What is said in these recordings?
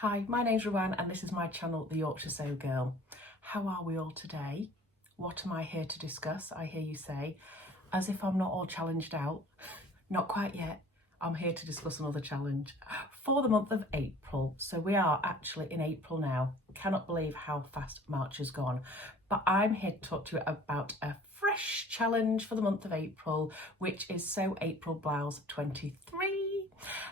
Hi, my name's Ruan and this is my channel, The Yorkshire Sew Girl. How are we all today? What am I here to discuss, I hear you say, as if I'm not all challenged out. Not quite yet. I'm here to discuss another challenge for the month of April. So we are actually in April now. Cannot believe how fast March has gone. But I'm here to talk to you about a fresh challenge for the month of April, which is SewAprilBlouse23.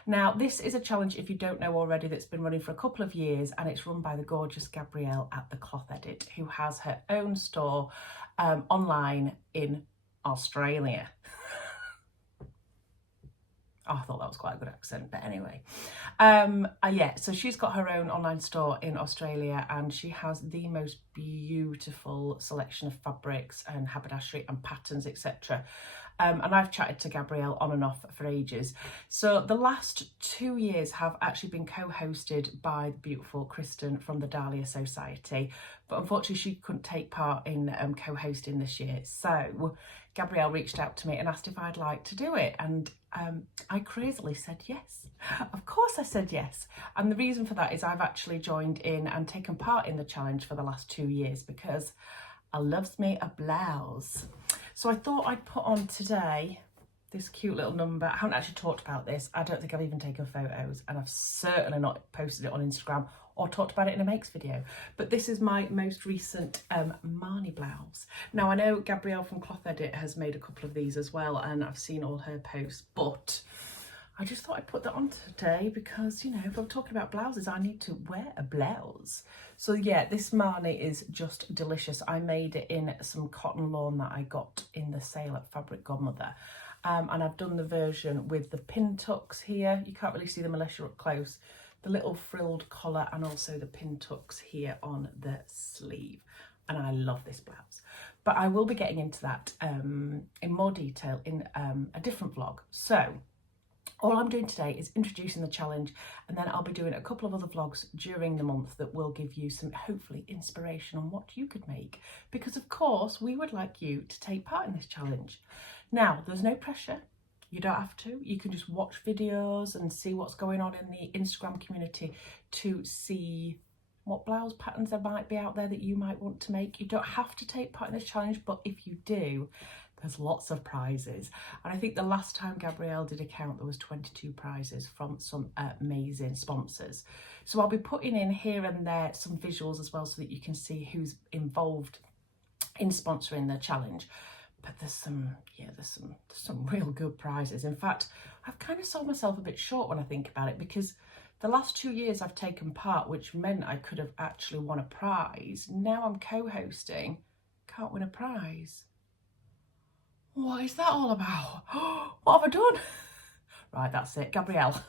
Now, this is a challenge, if you don't know already, that's been running for a couple of years, and it's run by the gorgeous Gabrielle at The Cloth Edit, who has her own store online in Australia. Oh, I thought that was quite a good accent, but anyway. Yeah, so she's got her own online store in Australia and she has the most beautiful selection of fabrics and haberdashery and patterns, etc. And I've chatted to Gabrielle on and off for ages. So the last 2 years have actually been co-hosted by the beautiful Kristen from the Dahlia Society, but unfortunately she couldn't take part in co-hosting this year. So Gabrielle reached out to me and asked if I'd like to do it, and I crazily said yes. Of course I said yes. And the reason for that is I've actually joined in and taken part in the challenge for the last 2 years because I loves me a blouse. So I thought I'd put on today this cute little number. I haven't actually talked about this. I don't think I've even taken photos, and I've certainly not posted it on Instagram or talked about it in a makes video. But this is my most recent Marnie blouse. Now, I know Gabrielle from Cloth Edit has made a couple of these as well, and I've seen all her posts, but I just thought I'd put that on today because, you know, if I'm talking about blouses, I need to wear a blouse. So yeah, this Marnie is just delicious. I made it in some cotton lawn that I got in the sale at Fabric Godmother. And I've done the version with the pin tucks here. You can't really see them unless you're up close. The little frilled collar and also the pin tucks here on the sleeve. And I love this blouse. But I will be getting into that in more detail in a different vlog. So all I'm doing today is introducing the challenge, and then I'll be doing a couple of other vlogs during the month that will give you some, hopefully, inspiration on what you could make. Because of course, we would like you to take part in this challenge. Now, there's no pressure. You don't have to. You can just watch videos and see what's going on in the Instagram community to see what blouse patterns there might be out there that you might want to make. You don't have to take part in this challenge, but if you do, there's lots of prizes. And I think the last time Gabrielle did a count, there was 22 prizes from some amazing sponsors. So I'll be putting in here and there some visuals as well so that you can see who's involved in sponsoring the challenge. But there's some real good prizes. In fact, I've kind of sold myself a bit short when I think about it, because the last 2 years I've taken part, which meant I could have actually won a prize. Now I'm co-hosting, can't win a prize. What is that all about? What have I done? Right, that's it. Gabrielle,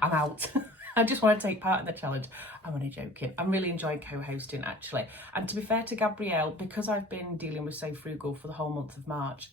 I'm out. I just want to take part in the challenge. I'm only joking. I'm really enjoying co-hosting, actually. And to be fair to Gabrielle, because I've been dealing with Sew Frugal for the whole month of March,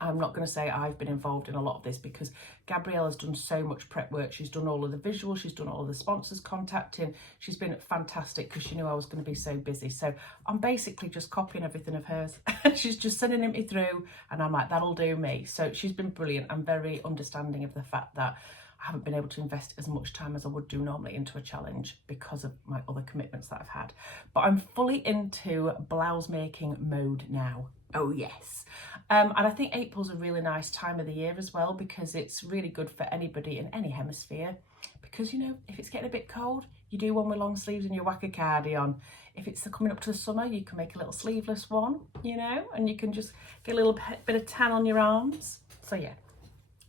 I'm not going to say I've been involved in a lot of this, because Gabrielle has done so much prep work. She's done all of the visuals, she's done all of the sponsors contacting. She's been fantastic because she knew I was going to be so busy. So I'm basically just copying everything of hers. She's just sending it me through and I'm like, that'll do me. So she's been brilliant. I'm very understanding of the fact that I haven't been able to invest as much time as I would do normally into a challenge because of my other commitments that I've had. But I'm fully into blouse making mode now. Oh yes. And I think April's a really nice time of the year as well, because it's really good for anybody in any hemisphere. Because, you know, if it's getting a bit cold, you do one with long sleeves and you whack a cardi on. If it's coming up to the summer, you can make a little sleeveless one, you know, and you can just get a little bit of tan on your arms. So yeah.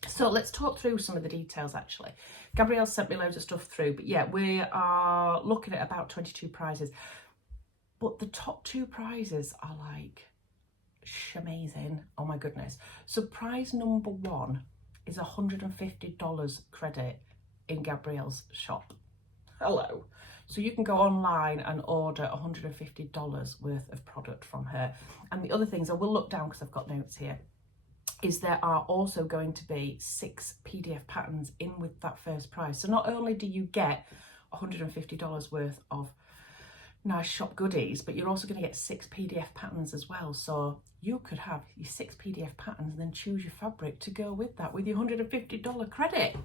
So let's talk through some of the details, actually. Gabrielle sent me loads of stuff through, but yeah, we are looking at about 22 prizes. But the top 2 prizes are like amazing. Oh my goodness. So prize number 1 is $150 credit in Gabrielle's shop. Hello. So you can go online and order $150 worth of product from her. And the other things, I will look down because I've got notes here, is there are also going to be 6 PDF patterns in with that first prize. So not only do you get $150 worth of nice shop goodies, but you're also going to get 6 PDF patterns as well. So you could have your 6 PDF patterns and then choose your fabric to go with that with your $150 credit.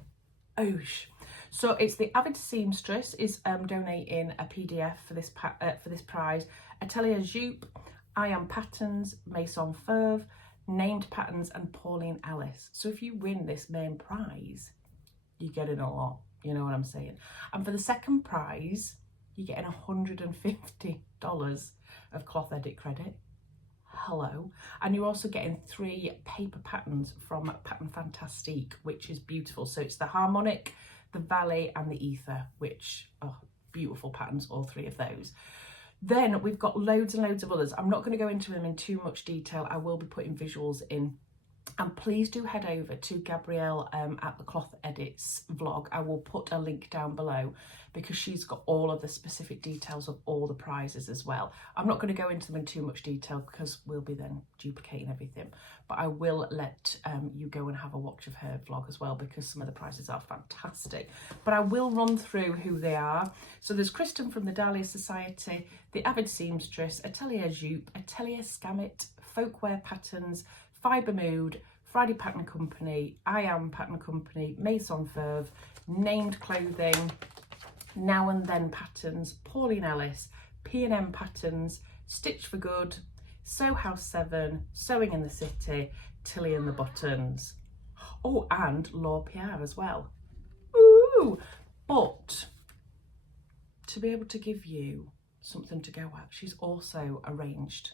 Oosh. So it's the Avid Seamstress is donating a PDF for this prize. Atelier Jupe, I Am Patterns, Maison Feuve, Named Patterns and Pauline Ellis. So if you win this main prize, you're getting a lot, you know what I'm saying? And for the second prize, you're getting $150 of cloth edit credit. Hello. And you're also getting 3 paper patterns from Pattern Fantastique, which is beautiful. So it's the Harmonic, the Valley and the Ether, which are beautiful patterns, all 3 of those. Then we've got loads and loads of others. I'm not going to go into them in too much detail. I will be putting visuals in. And please do head over to Gabrielle at the Cloth Edits vlog. I will put a link down below because she's got all of the specific details of all the prizes as well. I'm not going to go into them in too much detail because we'll be then duplicating everything. But I will let you go and have a watch of her vlog as well because some of the prizes are fantastic. But I will run through who they are. So there's Kristen from the Dahlia Society, the Avid Seamstress, Atelier Jupe, Atelier Scammit, Folkwear Patterns, Fibre Mood, Friday Pattern Company, I Am Pattern Company, Maison Feuve, Named Clothing, Now and Then Patterns, Pauline Ellis, P&M Patterns, Stitch for Good, Sew House 7, Sewing in the City, Tilly and the Buttons. Oh, and Laure Pierre as well. Ooh! But to be able to give you something to go at, she's also arranged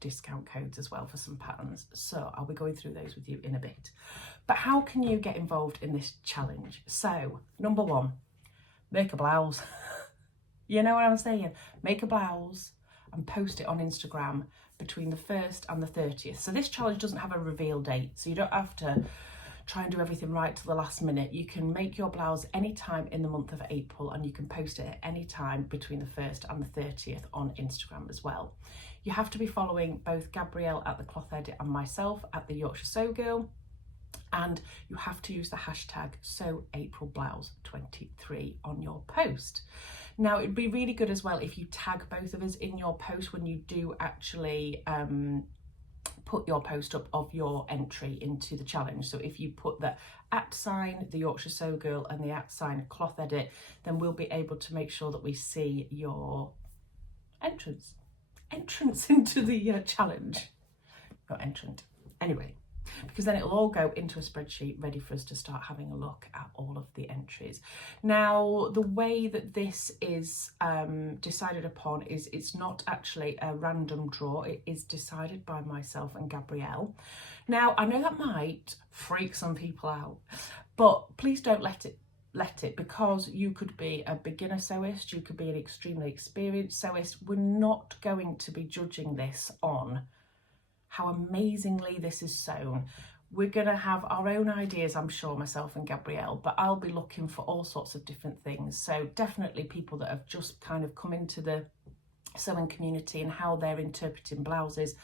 discount codes as well for some patterns, so I'll be going through those with you in a bit. But how can you get involved in this challenge? So number 1, make a blouse. You know what I'm saying? Make a blouse and post it on Instagram between the 1st and the 30th. So this challenge doesn't have a reveal date, so you don't have to try and do everything right till the last minute. You can make your blouse anytime in the month of April and you can post it at any time between the 1st and the 30th on Instagram as well. You have to be following both Gabrielle at the Cloth Edit and myself at the Yorkshire Sew Girl, and you have to use the hashtag SewAprilBlouse23 on your post. Now it'd be really good as well if you tag both of us in your post when you do actually put your post up of your entry into the challenge. So if you put the @ the Yorkshire Sew Girl and the @ Cloth Edit, then we'll be able to make sure that we see your entrance into the challenge. Not entrant. Anyway, because then it'll all go into a spreadsheet ready for us to start having a look at all of the entries. Now, the way that this is decided upon is it's not actually a random draw. It is decided by myself and Gabrielle. Now, I know that might freak some people out, but please don't let it, because you could be a beginner sewist, you could be an extremely experienced sewist. We're not going to be judging this on how amazingly this is sewn. We're going to have our own ideas, I'm sure, myself and Gabrielle, but I'll be looking for all sorts of different things. So definitely people that have just kind of come into the sewing community and how they're interpreting blouses.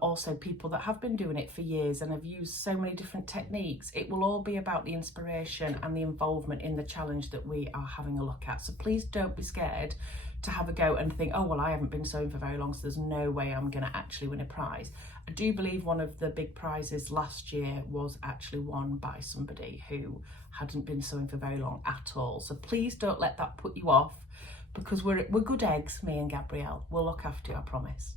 Also people that have been doing it for years and have used so many different techniques. It will all be about the inspiration and the involvement in the challenge that we are having a look at. So please don't be scared to have a go and think, oh, well, I haven't been sewing for very long, so there's no way I'm going to actually win a prize. I do believe one of the big prizes last year was actually won by somebody who hadn't been sewing for very long at all. So please don't let that put you off, because we're good eggs, me and Gabrielle. We'll look after you, I promise.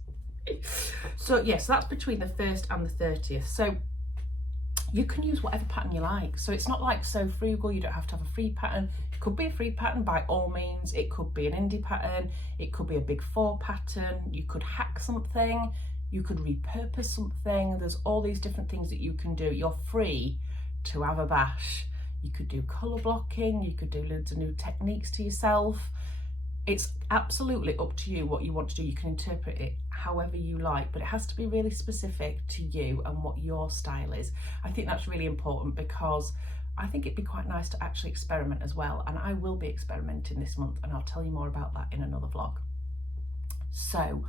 So yes, that's between the 1st and the 30th. So you can use whatever pattern you like. So it's not like Sew Frugal, you don't have to have a free pattern. It could be a free pattern by all means. It could be an indie pattern. It could be a big 4 pattern. You could hack something. You could repurpose something. There's all these different things that you can do. You're free to have a bash. You could do colour blocking. You could do loads of new techniques to yourself. It's absolutely up to you what you want to do. You can interpret it however you like, but it has to be really specific to you and what your style is. I think that's really important, because I think it'd be quite nice to actually experiment as well. And I will be experimenting this month, and I'll tell you more about that in another vlog. So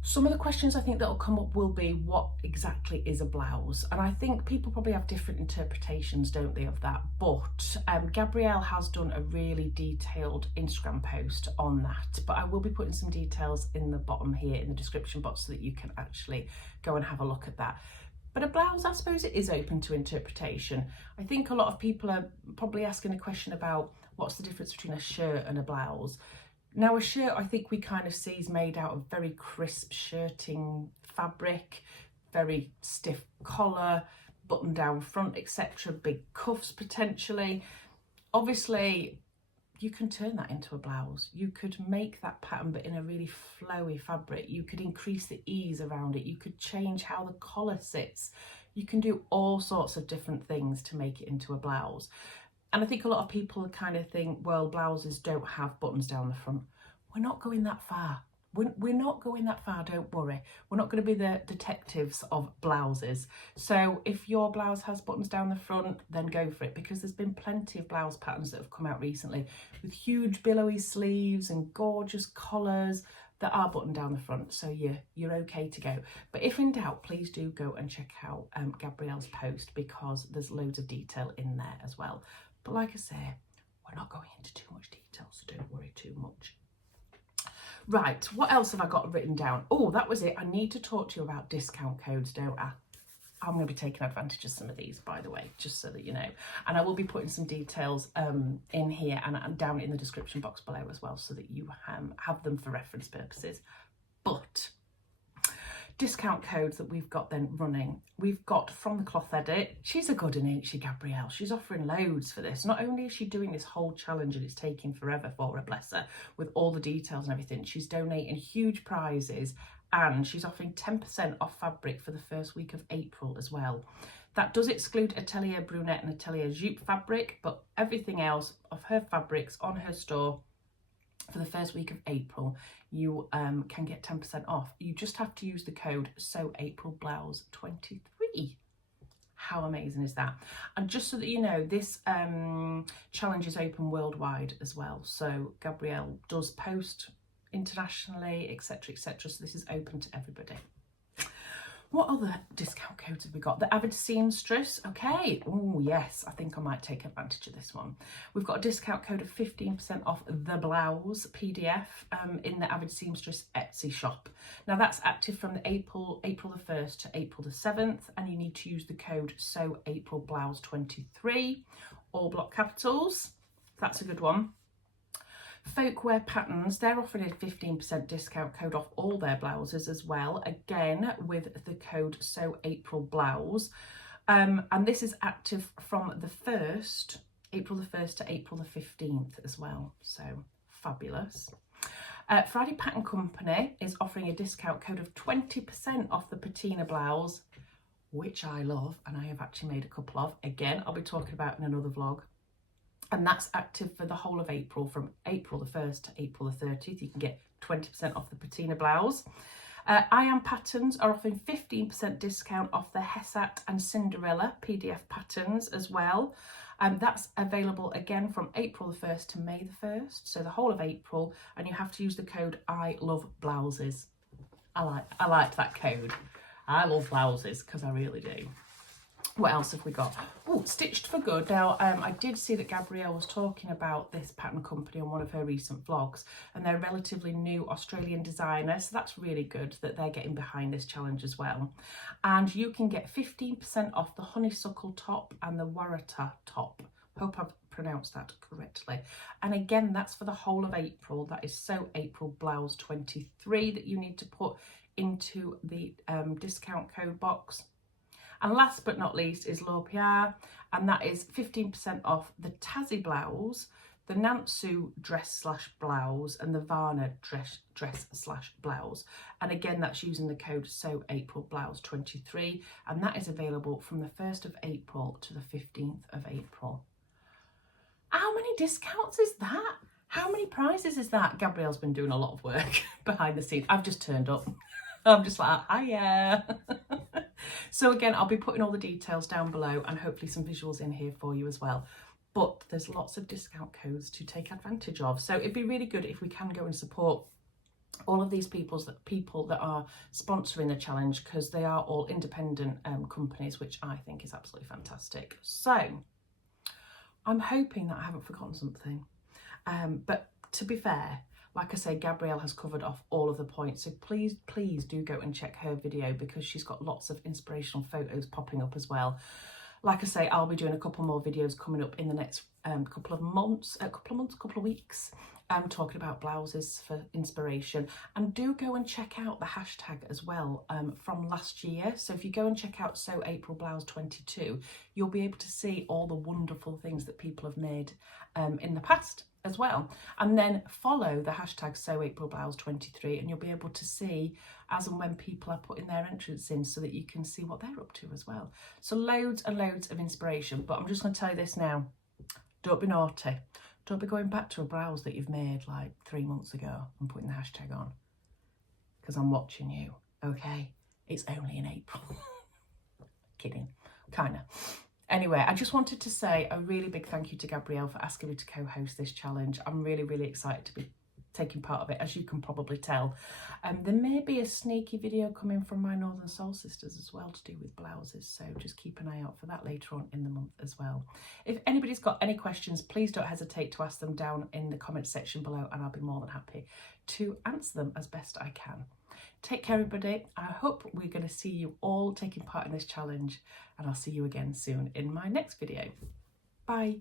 some of the questions I think that'll come up will be, what exactly is a blouse? And I think people probably have different interpretations, don't they, of that? But Gabrielle has done a really detailed Instagram post on that, but I will be putting some details in the bottom here in the description box so that you can actually go and have a look at that. But a blouse, I suppose it is open to interpretation. I think a lot of people are probably asking a question about what's the difference between a shirt and a blouse. Now a shirt, I think we kind of see is made out of very crisp shirting fabric, very stiff collar, button down front, etc., big cuffs potentially. Obviously, you can turn that into a blouse. You could make that pattern but in a really flowy fabric. You could increase the ease around it. You could change how the collar sits. You can do all sorts of different things to make it into a blouse. And I think a lot of people kind of think, well, blouses don't have buttons down the front. We're not going that far. We're not going that far, don't worry. We're not going to be the detectives of blouses. So if your blouse has buttons down the front, then go for it, because there's been plenty of blouse patterns that have come out recently with huge billowy sleeves and gorgeous collars that are buttoned down the front. So you're okay to go. But if in doubt, please do go and check out Gabrielle's post, because there's loads of detail in there as well. But like I say, we're not going into too much detail, so don't worry too much. Right, what else have I got written down? Oh, that was it. I need to talk to you about discount codes, don't I? I'm going to be taking advantage of some of these, by the way, just so that you know. And I will be putting some details in here and down in the description box below as well, so that you have them for reference purposes. But discount codes that we've got then running. We've got from the Cloth Edit. She's a good one, ain't she, Gabrielle? She's offering loads for this. Not only is she doing this whole challenge and it's taking forever for her, bless her, with all the details and everything, she's donating huge prizes, and she's offering 10% off fabric for the first week of April as well. That does exclude Atelier Brunette and Atelier Jupe fabric, but everything else of her fabrics on her store for the first week of April, you can get 10% off. You just have to use the code SewAprilBlouse23. How amazing is that? And just so that you know, this challenge is open worldwide as well. So Gabrielle does post internationally, etc., etc. So this is open to everybody. What other discount codes have we got? The Avid Seamstress. Okay. Oh, yes. I think I might take advantage of this one. We've got a discount code of 15% off the blouse PDF in the Avid Seamstress Etsy shop. Now, that's active from the April the 1st to April the 7th, and you need to use the code SewAprilBlouse23, all block capitals. That's a good one. Folkwear Patterns, they're offering a 15% discount code off all their blouses as well, again with the code SewAprilBlouse, and this is active from the April the 1st to April the 15th as well, so fabulous. Friday Pattern Company is offering a discount code of 20% off the patina blouse, which I love, and I have actually made a couple of. Again, I'll be talking about in another vlog. And that's active for the whole of April, from April the 1st to April the 30th. You can get 20% off the patina blouse. I Am Patterns are offering 15% discount off the Hesat and Cinderella PDF patterns as well. That's available again from April the 1st to May the 1st, so the whole of April, and you have to use the code I Love Blouses. I like that code. I love blouses, because I really do. What else have we got? Oh, Stitched for Good. Now, I did see that Gabrielle was talking about this pattern company on one of her recent vlogs, and they're a relatively new Australian designer, so that's really good that they're getting behind this challenge as well. And you can get 15% off the honeysuckle top and the Waratah top. Hope I've pronounced that correctly. And again, that's for the whole of April. That is SewAprilBlouse23 that you need to put into the discount code box. And last but not least is L'Opia, and that is 15% off the Tassie blouse, the Nantsu dress/blouse, and the Varna dress/blouse. And again, that's using the code SewAprilBlouse23, and that is available from the 1st of April to the 15th of April. How many discounts is that? How many prizes is that? Gabrielle's been doing a lot of work behind the scenes. I've just turned up. I'm just like, hiya. So again, I'll be putting all the details down below and hopefully some visuals in here for you as well. But there's lots of discount codes to take advantage of. So it'd be really good if we can go and support all of these people that are sponsoring the challenge, because they are all independent companies, which I think is absolutely fantastic. So I'm hoping that I haven't forgotten something. But to be fair, Like I say, Gabrielle has covered off all of the points, so please do go and check her video, because she's got lots of inspirational photos popping up as well. Like I say, I'll be doing a couple more videos coming up in the next couple of weeks, talking about blouses for inspiration. And do go and check out the hashtag as well from last year. So if you go and check out SewAprilBlouse23, you'll be able to see all the wonderful things that people have made in the past as well. And then follow the hashtag SewAprilBlouse23, and you'll be able to see as and when people are putting their entrance in, so that you can see what they're up to as well. So loads and loads of inspiration. But I'm just going to tell you this now. Don't be naughty. Don't be going back to a blouse that you've made like 3 months ago and putting the hashtag on, because I'm watching you, okay? It's only in April. Kidding, kind of. Anyway, I just wanted to say a really big thank you to Gabrielle for asking me to co-host this challenge. I'm really excited to be taking part of it, as you can probably tell. There may be a sneaky video coming from my Northern Soul sisters as well to do with blouses, so just keep an eye out for that later on in the month as well. If anybody's got any questions, please don't hesitate to ask them down in the comment section below, and I'll be more than happy to answer them as best I can. Take care, everybody. I hope we're going to see you all taking part in this challenge, and I'll see you again soon in my next video. Bye.